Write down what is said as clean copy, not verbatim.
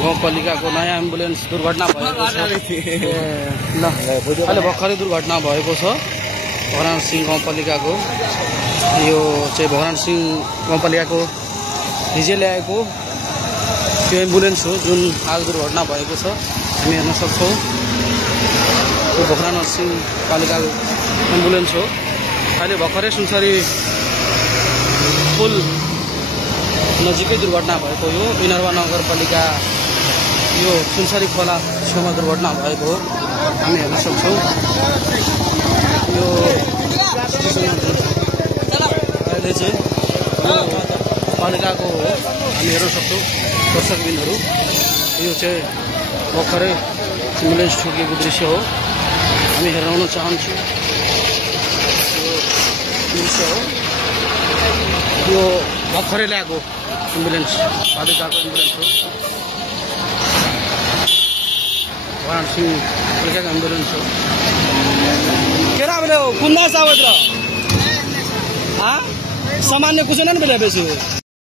गाउँपालिकाको नयाँ एम्बुलेन्स दुर्घटना भएको छ। ल अहिले भर्खरै दुर्घटना भएको छ भगवान सिंह गाउँपालिकाको। यो चाहिँ भगवान सिंह गाउँपालिकाको हिजो ल्याएको त्यो एम्बुलेन्स हो जुन आज दुर्घटना भएको छ। हामी हेर्न सक्छौँ यो भगवान सिंह पालिकाको एम्बुलेन्स हो। अहिले भर्खरै सुनसरी पुल नजिकै दुर्घटना भएको यो इनरवा नगरपालिका यो सुनसरी खोला छेउमा दुर्घटना भएको हो। हामी हेर्न सक्छौँ यो अहिले चाहिँ पालिकाको हो। हामी हेर्न सक्छौँ दर्शकबिनहरू यो चाहिँ भर्खरै एम्बुलेन्स ठोकिएको दृश्य हो। हामी हेराउन चाहन्छु यो दृश्य हो। यो भर्खरै ल्याएको एम्बुलेन्स पालिकाको एम्बुलेन्स हो। भगवान सिंह पालिकाको एम्बुलेन्स हो। केरा बोले कुन्ना सावत्र सामान्य कुछ नहीं मिले बेसु।